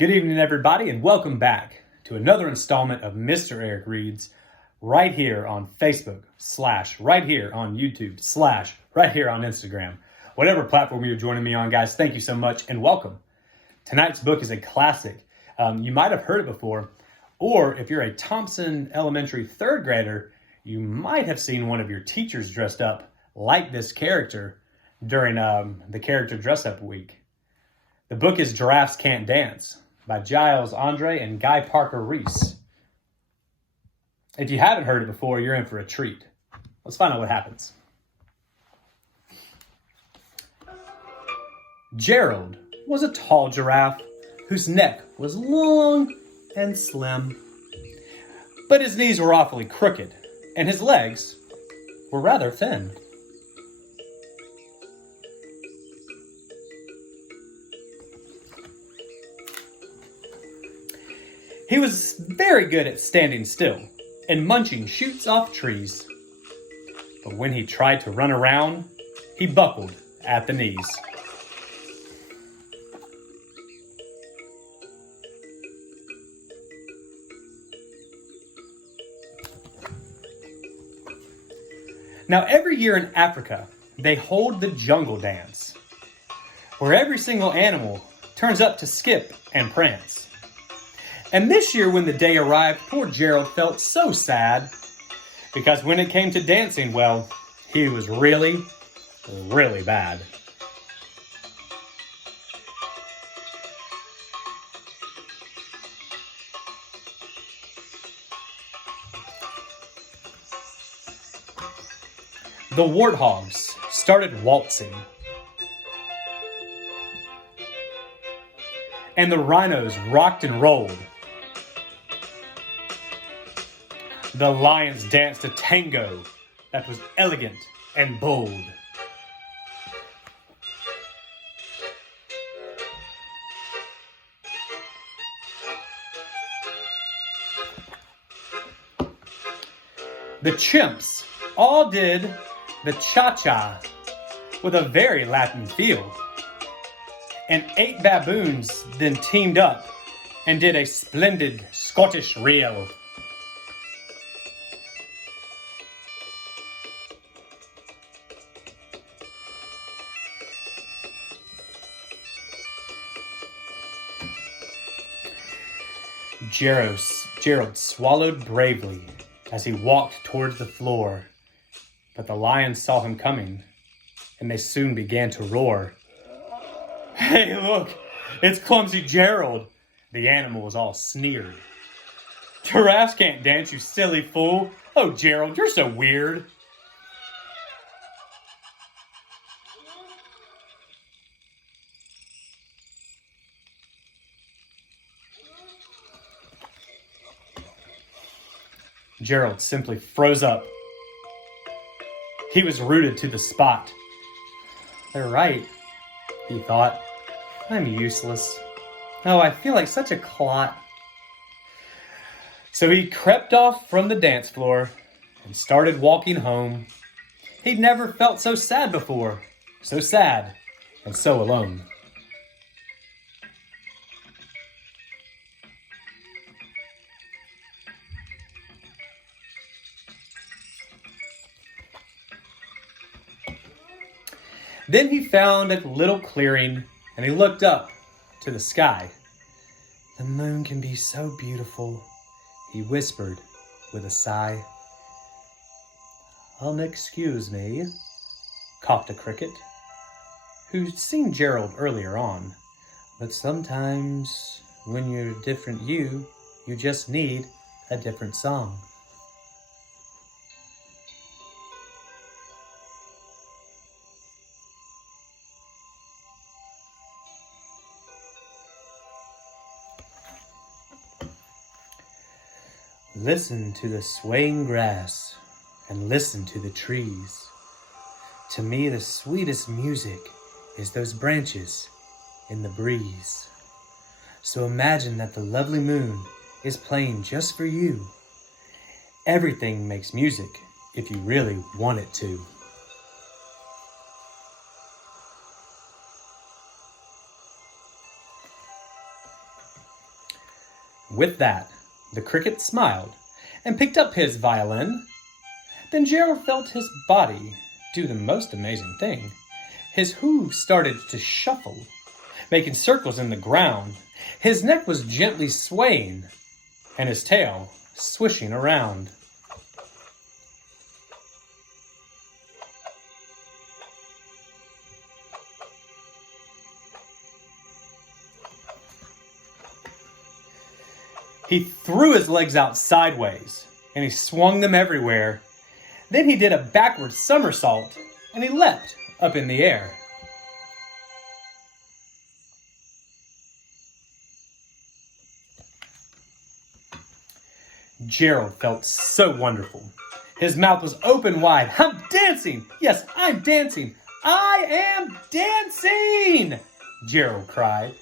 Good evening, everybody, and welcome back to another installment of Mr. Eric Reads right here on Facebook, / right here on YouTube, / right here on Instagram. Whatever platform you're joining me on, guys, thank you so much and welcome. Tonight's book is a classic. You might have heard it before, or if you're a Thompson Elementary third grader, you might have seen one of your teachers dressed up like this character during the character dress-up week. The book is Giraffes Can't Dance by Giles, Andreae, and Guy Parker-Rees. If you haven't heard it before, you're in for a treat. Let's find out what happens. Gerald was a tall giraffe whose neck was long and slim, but his knees were awfully crooked, and his legs were rather thin. He was very good at standing still and munching shoots off trees. But when he tried to run around, he buckled at the knees. Now, every year in Africa, they hold the jungle dance, where every single animal turns up to skip and prance. And this year when the day arrived, poor Gerald felt so sad, because when it came to dancing, well, he was really, really bad. The warthogs started waltzing, and the rhinos rocked and rolled. The lions danced a tango that was elegant and bold. The chimps all did the cha-cha with a very Latin feel. And 8 baboons then teamed up and did a splendid Scottish reel. Gerald swallowed bravely as he walked towards the floor, but the lions saw him coming, and they soon began to roar. "Hey, look, it's clumsy Gerald," the animals all sneered. "Giraffes can't dance, you silly fool. Oh, Gerald, you're so weird." Gerald simply froze up. He was rooted to the spot. "They're right," he thought. "I'm useless. Oh, I feel like such a clot." So he crept off from the dance floor and started walking home. He'd never felt so sad before. So sad and so alone. Then he found a little clearing, and he looked up to the sky. "The moon can be so beautiful," he whispered with a sigh. Excuse me," coughed a cricket, who'd seen Gerald earlier on. "But sometimes, when you're a different you just need a different song." Listen to the swaying grass and listen to the trees. To me, the sweetest music is those branches in the breeze. So imagine that the lovely moon is playing just for you. Everything makes music if you really want it to. With that, the cricket smiled and picked up his violin. Then Gerald felt his body do the most amazing thing. His hooves started to shuffle, making circles in the ground. His neck was gently swaying, and his tail swishing around. He threw his legs out sideways, and he swung them everywhere. Then he did a backward somersault, and he leapt up in the air. Gerald felt so wonderful. His mouth was open wide. I'm dancing! Yes, I'm dancing! I am dancing! Gerald cried.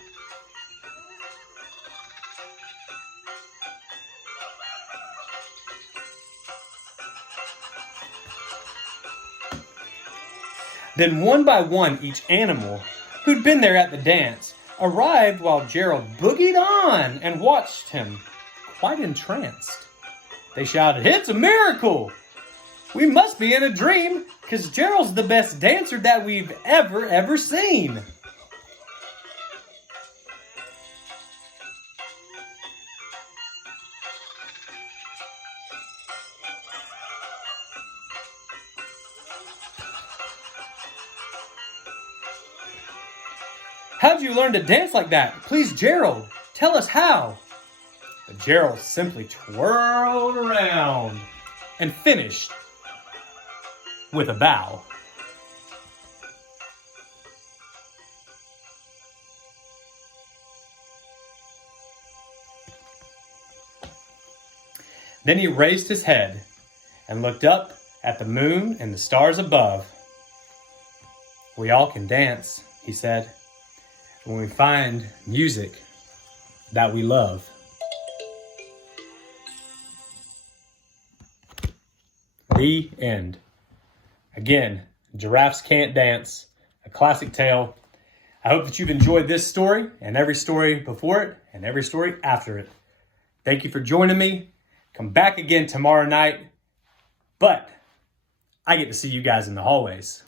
Then one by one, each animal who'd been there at the dance arrived while Gerald boogied on and watched him, quite entranced. They shouted, "It's a miracle! We must be in a dream, because Gerald's the best dancer that we've ever seen." How'd you learn to dance like that? Please, Gerald, tell us how. But Gerald simply twirled around and finished with a bow. Then he raised his head and looked up at the moon and the stars above. "We all can dance," he said, "when we find music that we love." The end. Again, Giraffes Can't Dance, a classic tale. I hope that you've enjoyed this story and every story before it and every story after it. Thank you for joining me. Come back again tomorrow night, but I get to see you guys in the hallways.